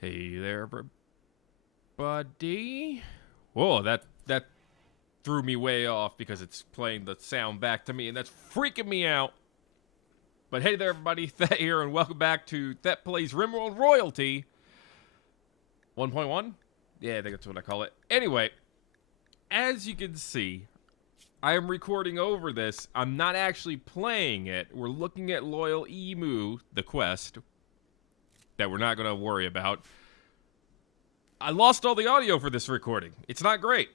Hey there, everybody. Whoa, that threw me way off because it's playing the sound back to me, and that's freaking me out. But hey there, everybody. Thet here, and welcome back to Thet Plays Rimworld Royalty 1.1? Yeah, I think that's what I call it. Anyway, as you can see, I am recording over this. I'm not actually playing it. We're looking at Loyal Emu, the quest, that we're not going to worry about. I lost all the audio for this recording. It's not great.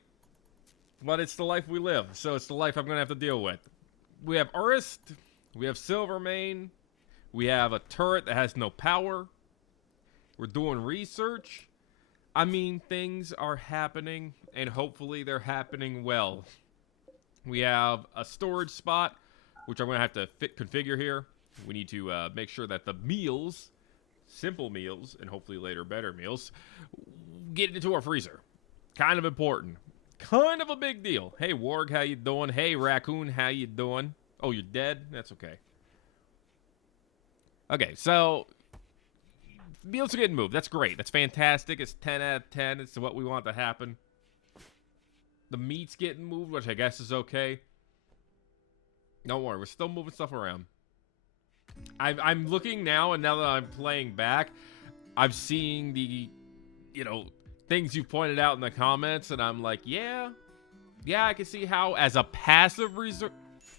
But it's the life we live, so it's the life I'm going to have to deal with. We have Urist, we have Silvermane, we have a turret that has no power. We're doing research. I mean, things are happening, and hopefully they're happening well. We have a storage spot, which I'm going to have to configure here. We need to make sure that the meals, simple meals, and hopefully later better meals, get into our freezer. Kind of important. Kind of a big deal. Hey, Warg, how you doing? Hey, Raccoon, how you doing? Oh, you're dead? That's okay. Okay, so meals are getting moved. That's great. That's fantastic. It's 10 out of 10. It's what we want to happen. The meat's getting moved, which I guess is okay. Don't worry, we're still moving stuff around. I'm looking now, and now that I'm playing back, I'm seeing the, things you pointed out in the comments, and I'm like, yeah, I can see how, as a passive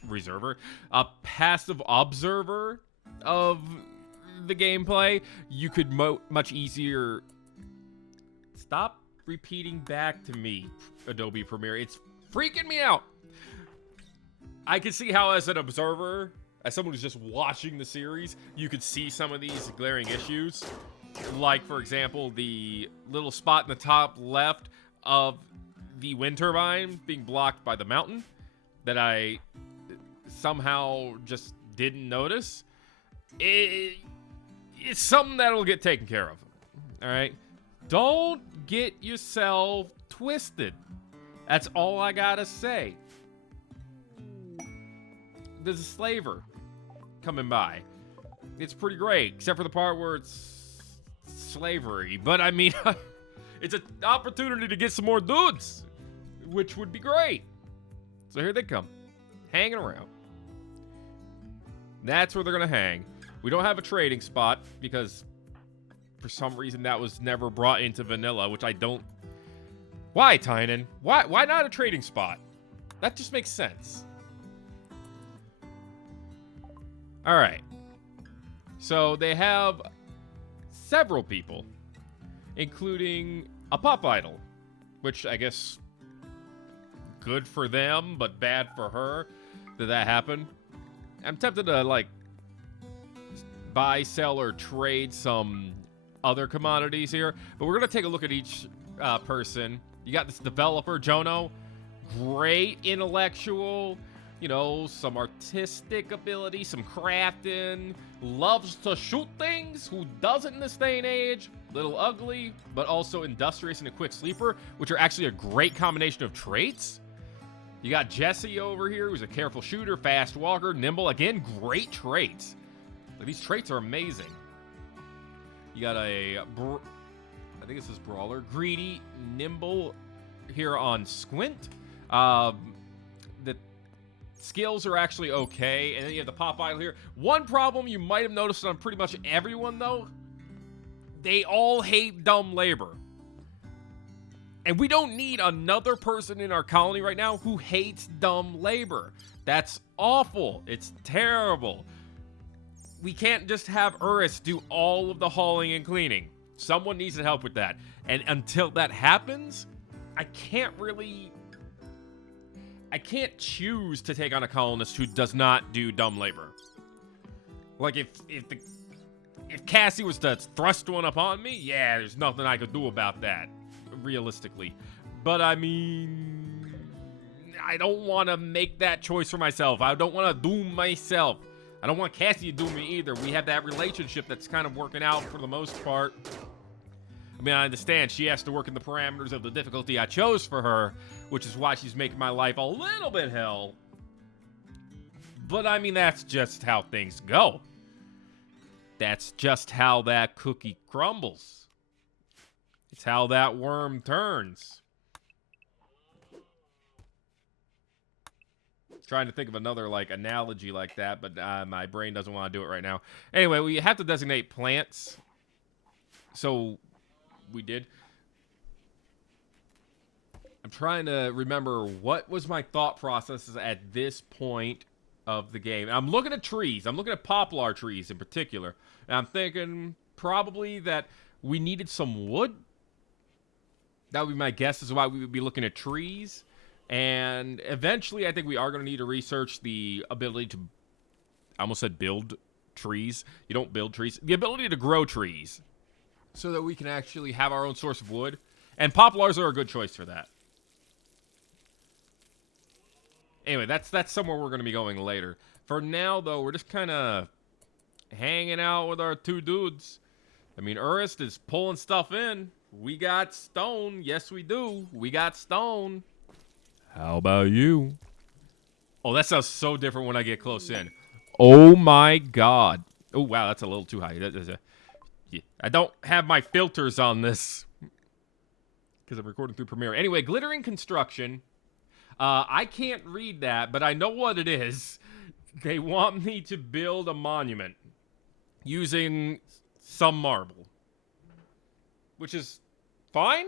reserver, a passive observer of the gameplay, you could much easier. Stop repeating back to me, Adobe Premiere. It's freaking me out. I can see how, as an observer, as someone who's just watching the series, you could see some of these glaring issues. Like, for example, the little spot in the top left of the wind turbine being blocked by the mountain that I somehow just didn't notice. It's something that'll get taken care of. All right? Don't get yourself twisted. That's all I gotta say. There's a slaver coming by. It's pretty great, except for the part where it's slavery. But I mean, it's an opportunity to get some more dudes, which would be great. So here they come, hanging around. That's where they're gonna hang. We don't have a trading spot because for some reason that was never brought into vanilla, which I don't. Why, Tynan? Why not a trading spot? That just makes sense. All right. So they have several people, including a pop idol, which I guess good for them, but bad for her that happened. I'm tempted to, like, buy, sell, or trade some other commodities here, but we're going to take a look at each person. You got this developer, Jono. Great intellectual, some artistic ability, some crafting, loves to shoot things. Who doesn't in this day and age? Little ugly, but also industrious and a quick sleeper, which are actually a great combination of traits. You got Jesse over here, who's a careful shooter, fast walker, nimble. Again, great traits. These traits are amazing. You got I think this is Brawler. Greedy, nimble here on Squint. The skills are actually okay. And then you have the pop idol here. One problem you might have noticed on pretty much everyone, though, they all hate dumb labor. And we don't need another person in our colony right now who hates dumb labor. That's awful. It's terrible. We can't just have Urus do all of the hauling and cleaning. Someone needs to help with that. And until that happens, I can't choose to take on a colonist who does not do dumb labor. Like, if Cassie was to thrust one upon me, yeah, there's nothing I could do about that, realistically. But I mean, I don't want to make that choice for myself. I don't want to doom myself. I don't want Cassie to doom me either. We have that relationship that's kind of working out for the most part. I mean, I understand she has to work in the parameters of the difficulty I chose for her, which is why she's making my life a little bit hell. But I mean, that's just how things go. That's just how that cookie crumbles. It's how that worm turns. Trying to think of another like analogy like that, but my brain doesn't want to do it right now. Anyway, we have to designate plants. So we did. I'm trying to remember what was my thought processes at this point of the game. I'm looking at trees. I'm looking at poplar trees in particular. And I'm thinking probably that we needed some wood. That would be my guess as to why we would be looking at trees. And eventually, I think we are going to need to research the ability to... I almost said build trees. You don't build trees. The ability to grow trees. So that we can actually have our own source of wood. And poplars are a good choice for that. Anyway, that's somewhere we're going to be going later. For now, though, we're just kind of hanging out with our two dudes. I mean, Urist is pulling stuff in. We got stone. Yes, we do. We got stone. How about you? Oh, that sounds so different when I get close in. Oh, my God. Oh, wow, that's a little too high. I don't have my filters on this because I'm recording through Premiere. Anyway, glittering construction. I can't read that, but I know what it is. They want me to build a monument using some marble, which is fine,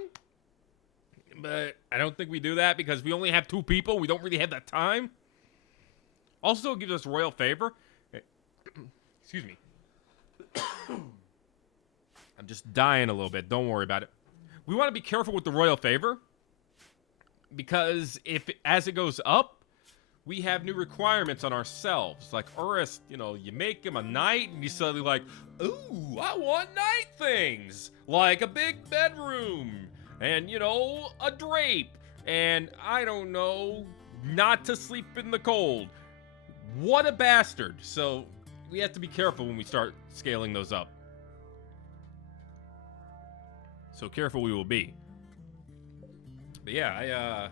but I don't think we do that because we only have 2 people. We don't really have that time. Also, it gives us royal favor. Excuse me. I'm just dying a little bit. Don't worry about it. We want to be careful with the royal favor because as it goes up, we have new requirements on ourselves. Like Urist, you know, you make him a knight and he's suddenly like, ooh, I want knight things. Like a big bedroom and, you know, a drape and, I don't know, not to sleep in the cold. What a bastard. So we have to be careful when we start scaling those up. So careful we will be. But yeah,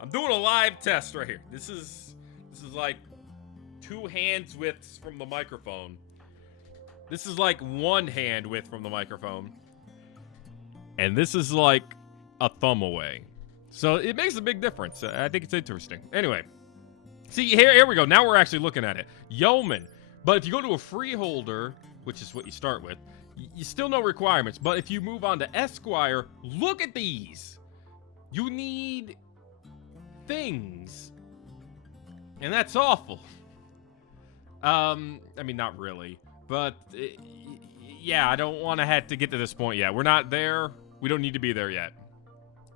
I'm doing a live test right here. This is like 2 hands widths from the microphone. This is like 1 hand width from the microphone. And this is like a thumb away. So it makes a big difference. I think it's interesting. Anyway. See, here we go. Now we're actually looking at it. Yeoman. But if you go to a freeholder, which is what you start with, you still no requirements. But if you move on to Esquire, look at these. You need things. And that's awful. I mean, not really. But, yeah, I don't want to have to get to this point yet. We're not there. We don't need to be there yet.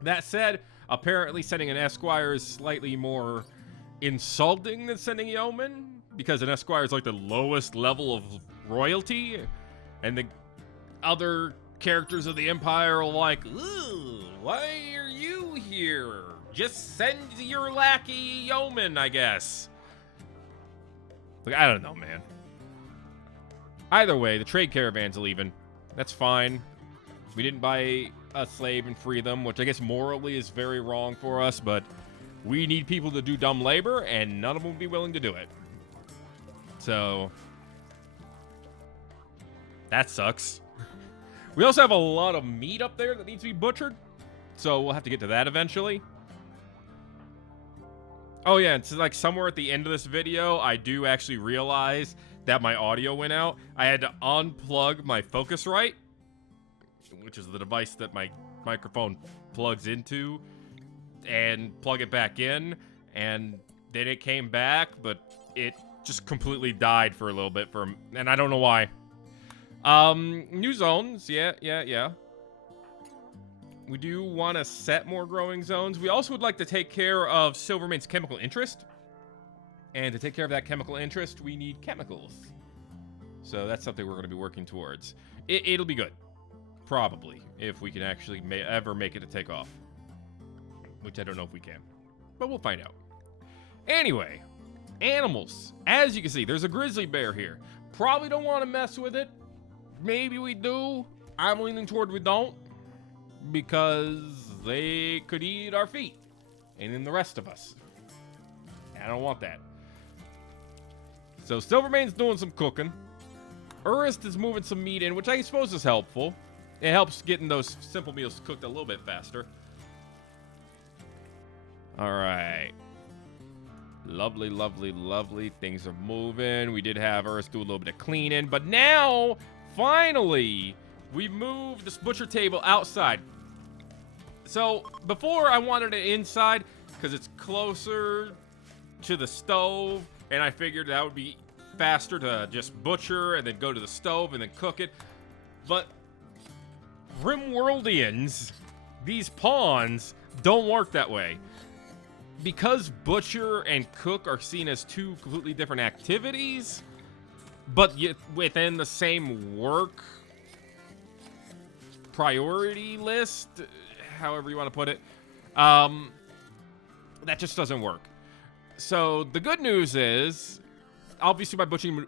That said, apparently sending an Esquire is slightly more insulting than sending a Yeoman. Because an Esquire is like the lowest level of royalty. And the other characters of the Empire are like, ooh, why are you here? Just send your lackey Yeoman, I guess. Like, I don't know, man. Either way, the trade caravans are leaving. That's fine. We didn't buy a slave and free them, which I guess morally is very wrong for us, but we need people to do dumb labor, and none of them will be willing to do it. So, that sucks. We also have a lot of meat up there that needs to be butchered, so we'll have to get to that eventually. Oh yeah, it's like somewhere at the end of this video, I do actually realize that my audio went out. I had to unplug my Focusrite, which is the device that my microphone plugs into, and plug it back in, and then it came back, but it just completely died for a little bit, and I don't know why. New zones, yeah. We do want to set more growing zones. We also would like to take care of Silvermane's chemical interest. And to take care of that chemical interest, we need chemicals. So that's something we're going to be working towards. It'll be good. Probably. If we can actually ever make it to take off. Which I don't know if we can. But we'll find out. Anyway. Animals. As you can see, there's a grizzly bear here. Probably don't want to mess with it. Maybe we do. I'm leaning toward we don't. Because they could eat our feet. And then the rest of us. I don't want that. So Silvermane's doing some cooking. Urist is moving some meat in, which I suppose is helpful. It helps getting those simple meals cooked a little bit faster. All right. Lovely, lovely, lovely. Things are moving. We did have Urist do a little bit of cleaning, but now, finally, we moved this butcher table outside. So, before I wanted it inside, because it's closer to the stove, and I figured that would be faster to just butcher and then go to the stove and then cook it. But Rimworldians, these pawns, don't work that way. Because butcher and cook are seen as two completely different activities, but yet within the same work priority list, however you want to put it, that just doesn't work. So the good news is, obviously by butchering,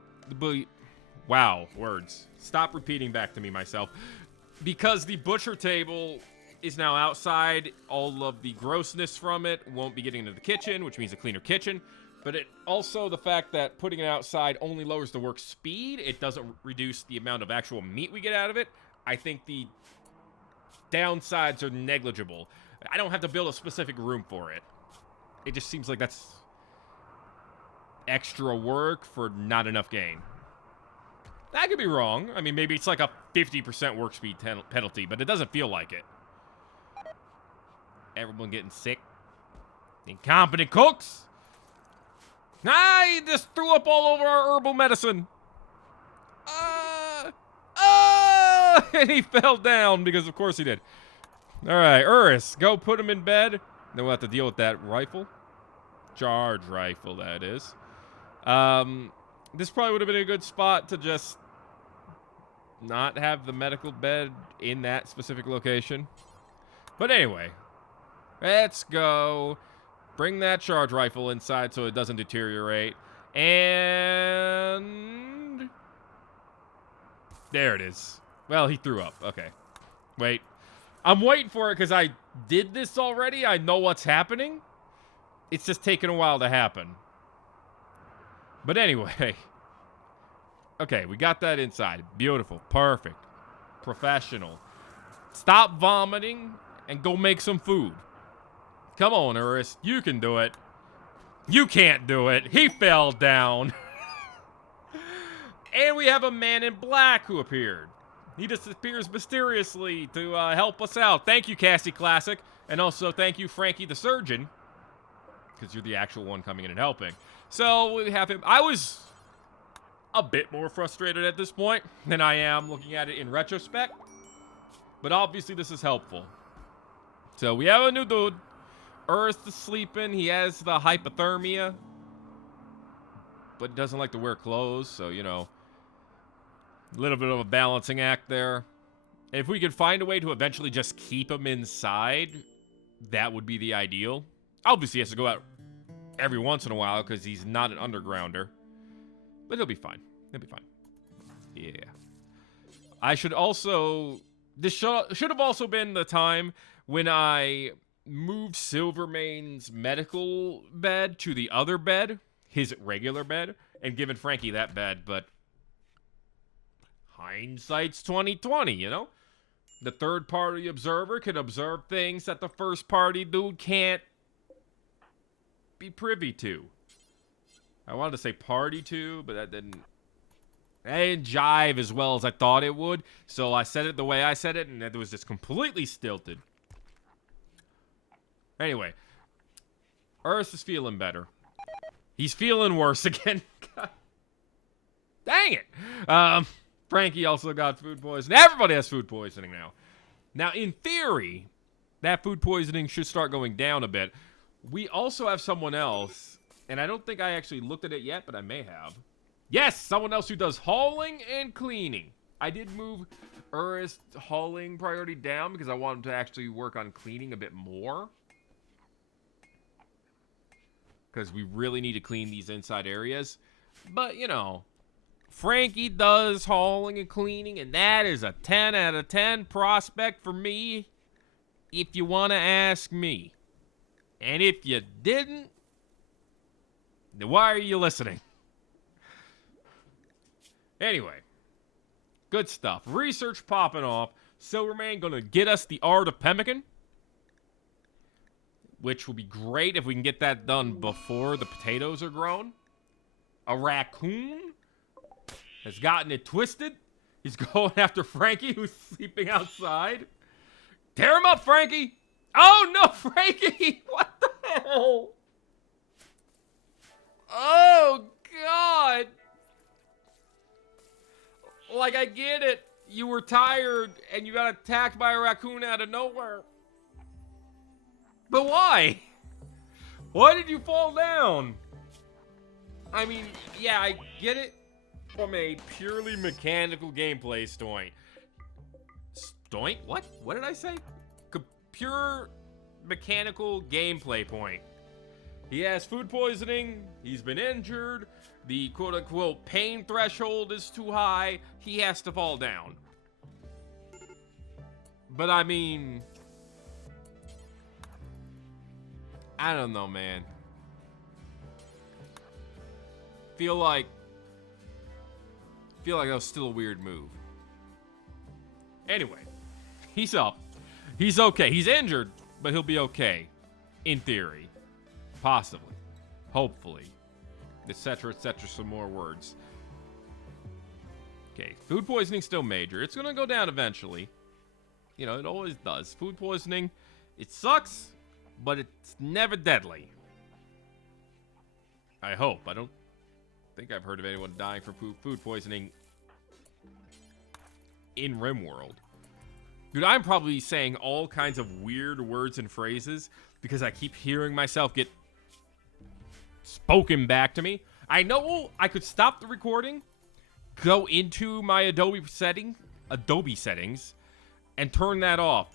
wow, words. Stop repeating back to me myself. Because the butcher table is now outside, all of the grossness from it won't be getting into the kitchen, which means a cleaner kitchen. But it also, the fact that putting it outside only lowers the work speed, it doesn't reduce the amount of actual meat we get out of it. I think the downsides are negligible. I don't have to build a specific room for it. It just seems like that's extra work for not enough gain. I could be wrong. I mean, maybe it's like a 50% work speed penalty, but it doesn't feel like it. Everyone getting sick. Incompetent cooks. He just threw up all over our herbal medicine. And he fell down because of course he did. All right, Urus, go put him in bed. Then we'll have to deal with that rifle. Charge rifle, that is. This probably would have been a good spot to just not have the medical bed in that specific location. But anyway, let's go. Bring that charge rifle inside so it doesn't deteriorate. And there it is. Well, he threw up. Okay. Wait. I'm waiting for it because I did this already. I know what's happening. It's just taking a while to happen. But anyway. Okay, we got that inside. Beautiful. Perfect. Professional. Stop vomiting and go make some food. Come on, Urus. You can do it. You can't do it. He fell down. And we have a man in black who appeared. He disappears mysteriously to help us out. Thank you, Cassie Classic. And also thank you, Frankie the Surgeon. Because you're the actual one coming in and helping. So we have him. I was a bit more frustrated at this point than I am looking at it in retrospect. But obviously this is helpful. So we have a new dude. Earth is sleeping. He has the hypothermia. But doesn't like to wear clothes. So, you know, a little bit of a balancing act there. If we could find a way to eventually just keep him inside, that would be the ideal. Obviously, he has to go out every once in a while because he's not an undergrounder. But he'll be fine. He'll be fine. Yeah. I should also... This should have also been the time when I moved Silvermane's medical bed to the other bed, his regular bed, and given Frankie that bed, but hindsight's 20/20, you know? The third-party observer can observe things that the first-party dude can't be privy to. I wanted to say party to, but that didn't jive as well as I thought it would. So I said it the way I said it, and it was just completely stilted. Anyway, Earth is feeling better. He's feeling worse again. Dang it. Frankie also got food poisoning. Everybody has food poisoning now. Now, in theory, that food poisoning should start going down a bit. We also have someone else, and I don't think I actually looked at it yet, but I may have. Yes, someone else who does hauling and cleaning. I did move Urus hauling priority down because I want him to actually work on cleaning a bit more. Because we really need to clean these inside areas. But, you know, Frankie does hauling and cleaning, and that is a 10 out of 10 prospect for me, if you want to ask me. And if you didn't, then why are you listening? Anyway, Good stuff. Research popping off. Silverman gonna get us the art of pemmican, which will be great if we can get that done before the potatoes are grown. A raccoon has gotten it twisted. He's going after Frankie, who's sleeping outside. Tear him up, Frankie! Oh, no, Frankie! What the hell? Oh, God! Like, I get it. You were tired, and you got attacked by a raccoon out of nowhere. But why? Why did you fall down? I mean, yeah, I get it from a purely mechanical gameplay stoint. Stoint? What? What did I say? Pure mechanical gameplay point. He has food poisoning. He's been injured. The quote-unquote pain threshold is too high. He has to fall down. But I mean, I don't know, man. Feel like that was still a weird move. Anyway, he's up. He's okay. He's injured, but he'll be okay. In theory. Possibly. Hopefully. Etc., etc., some more words. Okay, food poisoning still major. It's gonna go down eventually. You know, it always does. Food poisoning, it sucks, but it's never deadly. I hope. I don't think I've heard of anyone dying from food poisoning in Rimworld. Dude, I'm probably saying all kinds of weird words and phrases because I keep hearing myself get spoken back to me. I know I could stop the recording, go into my Adobe settings, and turn that off.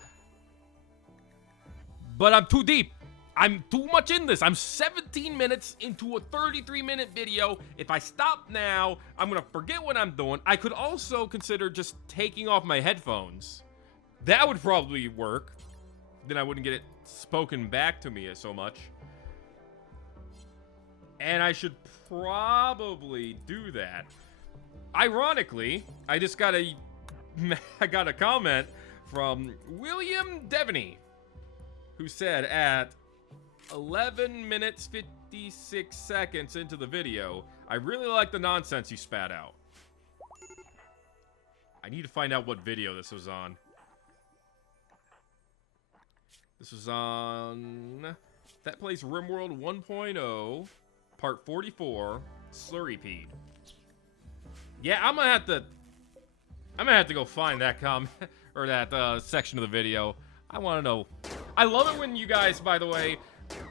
But I'm too deep. I'm too much in this. I'm 17 minutes into a 33-minute video. If I stop now, I'm going to forget what I'm doing. I could also consider just taking off my headphones. That would probably work. Then I wouldn't get it spoken back to me so much. And I should probably do that. Ironically, I just got a comment from William Devaney, who said at 11 minutes 56 seconds into the video, I really like the nonsense you spat out. I need to find out what video this was on. This was on That Plays Rimworld 1.0, part 44, Slurrypeed. Yeah, I'm gonna have to go find that comment or that section of the video. I want to know. I love it when you guys, by the way,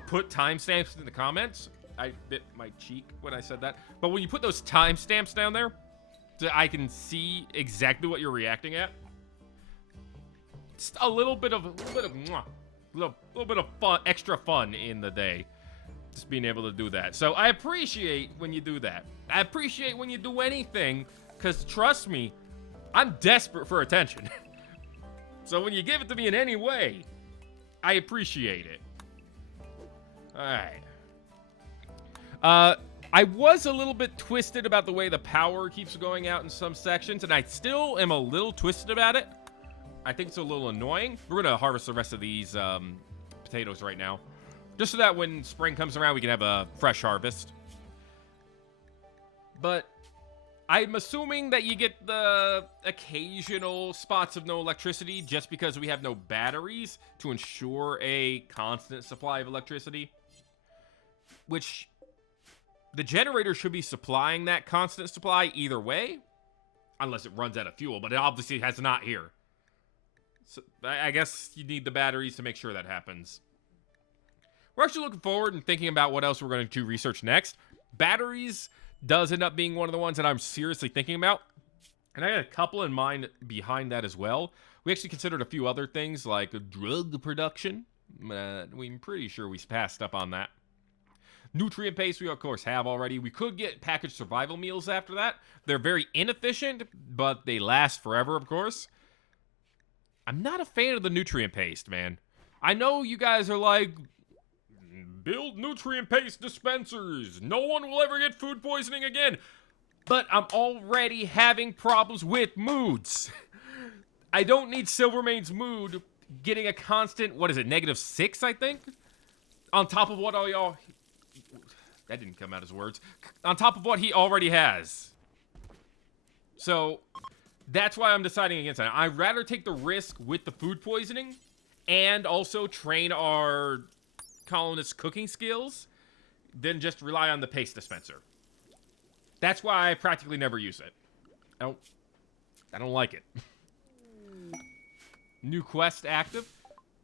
put timestamps in the comments. I bit my cheek when I said that, but when you put those timestamps down there, so I can see exactly what you're reacting at. Just a little bit of fun, extra fun in the day. Just being able to do that. So I appreciate when you do that. I appreciate when you do anything, because trust me, I'm desperate for attention. So when you give it to me in any way, I appreciate it. Alright. I was a little bit twisted about the way the power keeps going out in some sections, and I still am a little twisted about it. I think it's a little annoying. We're going to harvest the rest of these potatoes right now, just so that when spring comes around, we can have a fresh harvest. But I'm assuming that you get the occasional spots of no electricity just because we have no batteries to ensure a constant supply of electricity. Which, the generator should be supplying that constant supply either way, unless it runs out of fuel, but it obviously has not here. So I guess you need the batteries to make sure that happens. We're actually looking forward and thinking about what else we're going to research next. Batteries does end up being one of the ones that I'm seriously thinking about. And I got a couple in mind behind that as well. We actually considered a few other things like drug production. We're pretty sure we passed up on that. Nutrient paste we of course have already. We could get packaged survival meals after that. They're very inefficient, but they last forever, of course. I'm not a fan of the nutrient paste, man. I know you guys are like, build nutrient paste dispensers. No one will ever get food poisoning again. But I'm already having problems with moods. I don't need Silvermane's mood getting a constant, what is it, -6, I think? On top of what all y'all... That didn't come out as words. On top of what he already has. So, that's why I'm deciding against that. I'd rather take the risk with the food poisoning and also train our colonist cooking skills than just rely on the paste dispenser. That's why I practically never use it. I don't like it. New quest active.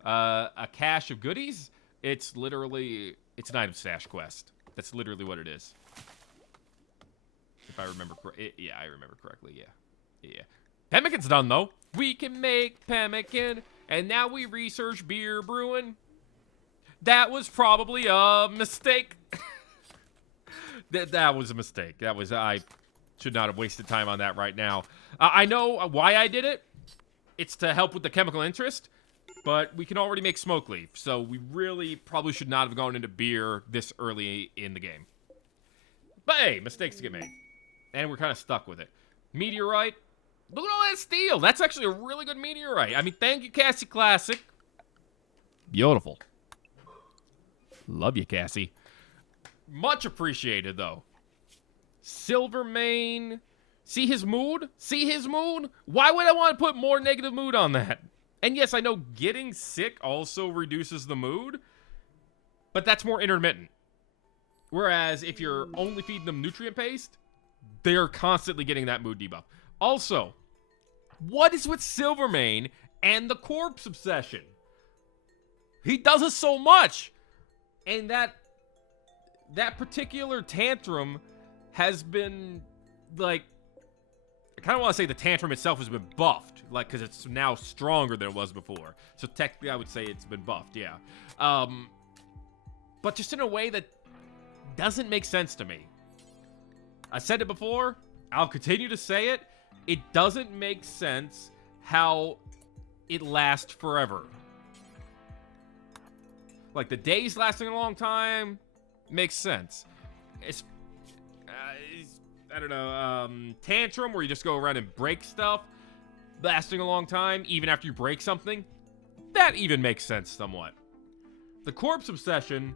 A cache of goodies. It's literally... It's an item stash quest. That's literally what it is. If I remember correctly. Yeah, I remember correctly. Yeah. Pemmican's done, though. We can make pemmican. And now we research beer brewing. That was probably a mistake. That was a mistake. I should not have wasted time on that right now. I know why I did it. It's to help with the chemical interest. But we can already make smoke leaf. So we really probably should not have gone into beer this early in the game. But hey, mistakes to get made. And we're kind of stuck with it. Meteorite. Look at all that steel. That's actually a really good meteorite. I mean, thank you, Cassie Classic. Beautiful. Love you, Cassie. Much appreciated, though. Silvermane. See his mood? See his mood? Why would I want to put more negative mood on that? And yes, I know getting sick also reduces the mood, but that's more intermittent. Whereas if you're only feeding them nutrient paste, they're constantly getting that mood debuff. Also, what is with Silvermane and the corpse obsession? He does it so much. And that particular tantrum has been, like, I kind of want to say the tantrum itself has been buffed, like, because it's now stronger than it was before. So technically, I would say it's been buffed, yeah. But just in a way that doesn't make sense to me. I said it before. I'll continue to say it. It doesn't make sense how it lasts forever. Like, the days lasting a long time makes sense. I don't know, tantrum, where you just go around and break stuff, lasting a long time, even after you break something, that even makes sense somewhat. The corpse obsession,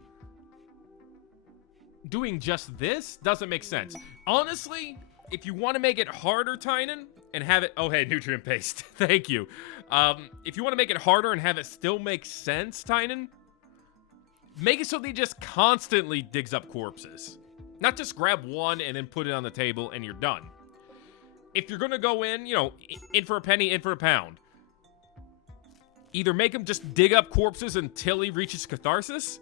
doing just this, doesn't make sense. Honestly, if you want to make it harder, Tynan, and have it... Oh, hey, nutrient paste. Thank you. If you want to make it harder and have it still make sense, Tynan, make it so that he just constantly digs up corpses. Not just grab one and then put it on the table and you're done. If you're going to go in, you know, in for a penny, in for a pound. Either make him just dig up corpses until he reaches catharsis,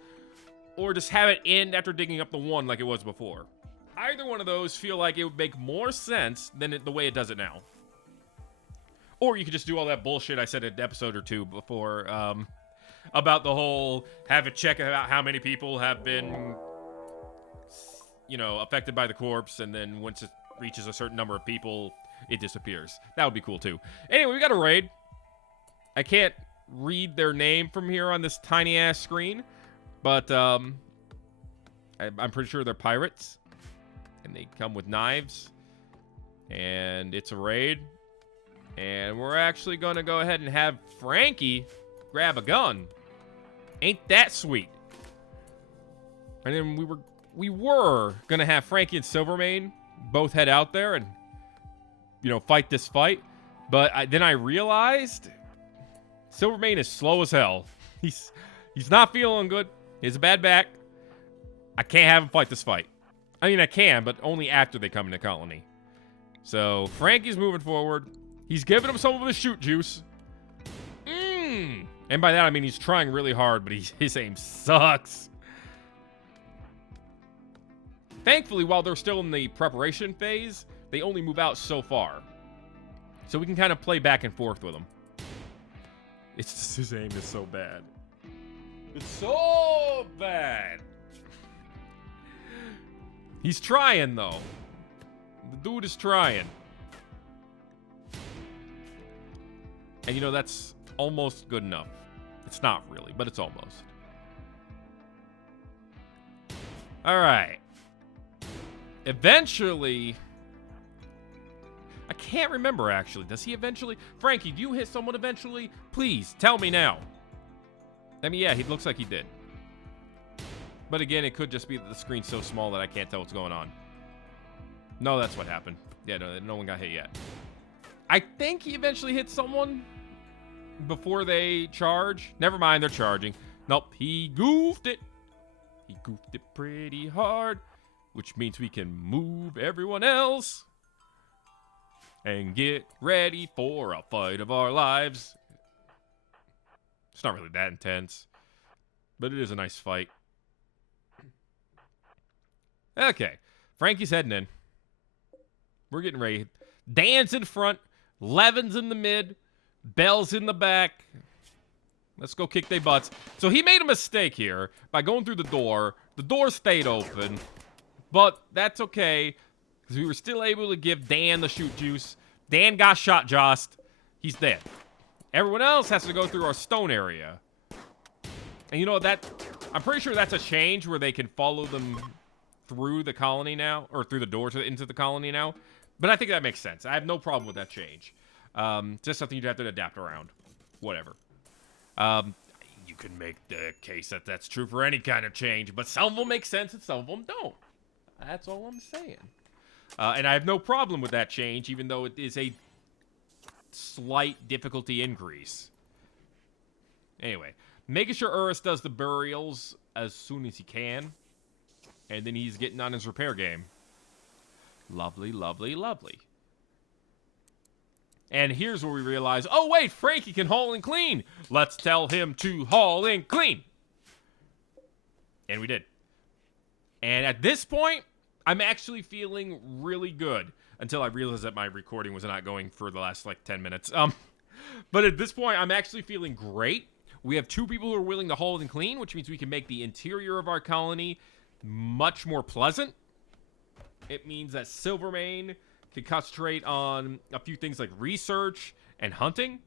or just have it end after digging up the one like it was before. Either one of those feel like it would make more sense than the way it does it now. Or you could just do all that bullshit I said in an episode or two before, about the whole, have a check about how many people have been, you know, affected by the corpse, and then once it reaches a certain number of people, it disappears. That would be cool, too. Anyway, we got a raid. I can't read their name from here on this tiny-ass screen, but I'm pretty sure they're pirates, and they come with knives, and it's a raid, and we're actually going to go ahead and have Frankie grab a gun. Ain't that sweet? And then we were gonna have Frankie and Silvermane both head out there and, you know, fight this fight. But then I realized Silvermane is slow as hell. He's not feeling good. He has a bad back. I can't have him fight this fight. I mean, I can, but only after they come into colony. So Frankie's moving forward. He's giving him some of his shoot juice. And by that, I mean he's trying really hard, but his aim sucks. Thankfully, while they're still in the preparation phase, they only move out so far. So we can kind of play back and forth with them. It's just his aim is so bad. It's so bad. He's trying, though. The dude is trying. And, you know, that's almost good enough. It's not really, but it's almost. All right. Eventually, can't remember, actually. Does he eventually? Frankie, do you hit someone eventually? Please, tell me now. I mean, yeah, he looks like he did. But again, it could just be that the screen's so small that I can't tell what's going on. No, that's what happened. Yeah, no one got hit yet. I think he eventually hit someone before they charge. Never mind, they're charging. Nope, he goofed it. He goofed it pretty hard, which means we can move everyone else and get ready for a fight of our lives. It's not really that intense, but it is a nice fight. Okay, Frankie's heading in. We're getting ready. Dan's in front, Levin's in the mid, Bell's in the back. Let's go kick their butts. So he made a mistake here by going through the door. The door stayed open, but that's okay because we were still able to give Dan the shoot juice. Dan got shot jossed. He's dead. Everyone else has to go through our stone area. And you know that I'm pretty sure that's a change where they can follow them through the colony now, or through the doors into the colony now. But I think that makes sense. I have no problem with that change. Just something you'd have to adapt around. Whatever. You can make the case that that's true for any kind of change, but some of them make sense and some of them don't. That's all I'm saying. And I have no problem with that change, even though it is a slight difficulty increase. Anyway, making sure Urus does the burials as soon as he can. And then he's getting on his repair game. Lovely, lovely, lovely. And here's where we realize, oh wait, Frankie can haul and clean. Let's tell him to haul and clean. And we did. And at this point, I'm actually feeling really good. Until I realized that my recording was not going for the last, like, 10 minutes. But at this point, I'm actually feeling great. We have 2 people who are willing to haul and clean, which means we can make the interior of our colony much more pleasant. It means that Silvermane can concentrate on a few things like research and hunting.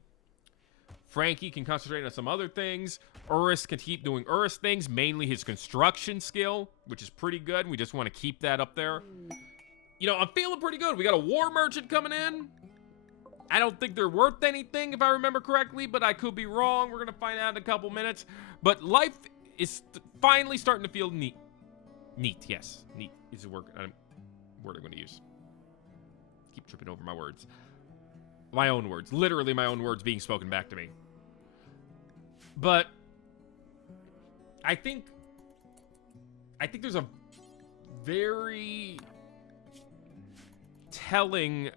Frankie can concentrate on some other things. Urus can keep doing Urus things, mainly his construction skill, which is pretty good. We just want to keep that up there. You know, I'm feeling pretty good. We got a war merchant coming in. I don't think they're worth anything, if I remember correctly, but I could be wrong. We're going to find out in a couple minutes. But life is finally starting to feel neat. Neat, yes. Neat is a word I'm going to use. Keep tripping over my words. My own words. Literally my own words being spoken back to me. But I think there's a very telling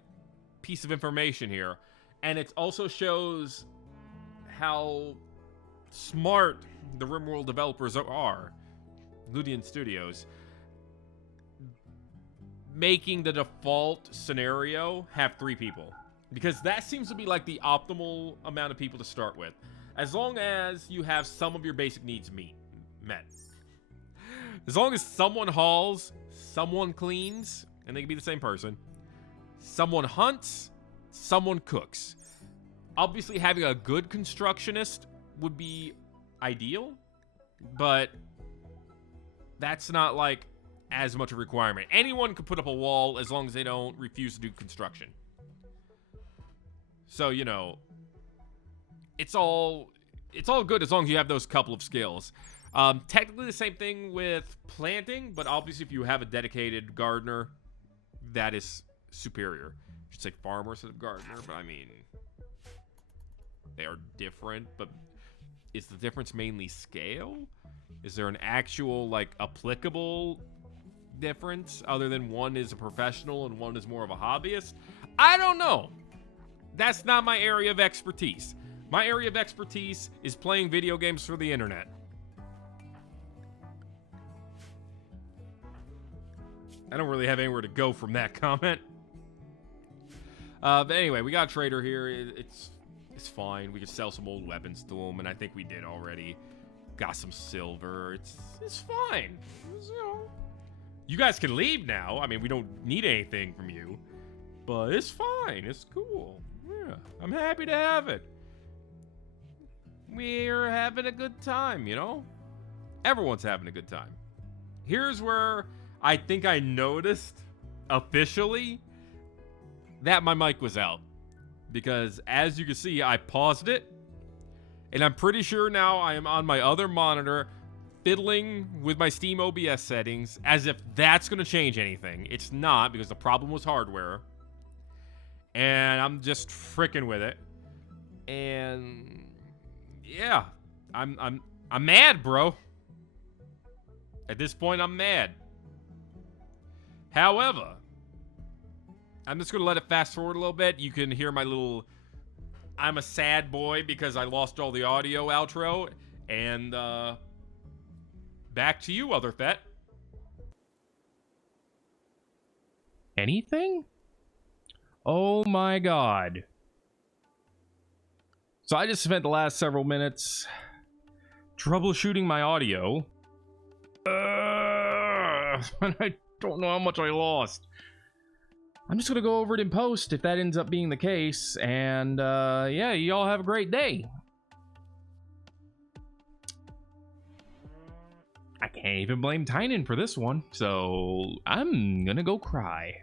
piece of information here, and it also shows how smart the Rimworld developers are, Ludian Studios, making the default scenario have 3 people, because that seems to be like the optimal amount of people to start with, as long as you have some of your basic needs met. As long as someone hauls, someone cleans, and they can be the same person, someone hunts, someone cooks. Obviously, having a good constructionist would be ideal, but that's not like as much a requirement. Anyone can put up a wall as long as they don't refuse to do construction. So, you know, it's all good as long as you have those couple of skills. Technically the same thing with planting, but obviously if you have a dedicated gardener, that is superior. I should say farmer instead of gardener, but I mean, they are different, but is the difference mainly scale? Is there an actual, like, applicable difference other than one is a professional and one is more of a hobbyist? I don't know. That's not my area of expertise. My area of expertise is playing video games for the internet. I don't really have anywhere to go from that comment. But anyway, we got a trader here. It's fine. We can sell some old weapons to him, and I think we did already. Got some silver. It's fine. You know, you guys can leave now. I mean, we don't need anything from you, but it's fine. It's cool. Yeah, I'm happy to have it. We're having a good time, you know? Everyone's having a good time. Here's where I think I noticed officially that my mic was out. Because as you can see, I paused it. And I'm pretty sure now I am on my other monitor fiddling with my Steam OBS settings as if that's going to change anything. It's not, because the problem was hardware. And I'm just freaking with it. And yeah, I'm mad, bro. At this point, I'm mad. However, I'm just going to let it fast forward a little bit. You can hear my little I'm a sad boy because I lost all the audio outro. And back to you, other Thet. Anything? Oh my god. So I just spent the last several minutes troubleshooting my audio. And I don't know how much I lost. I'm just gonna go over it in post if that ends up being the case. And yeah, y'all have a great day. I can't even blame Tynan for this one, so I'm gonna go cry.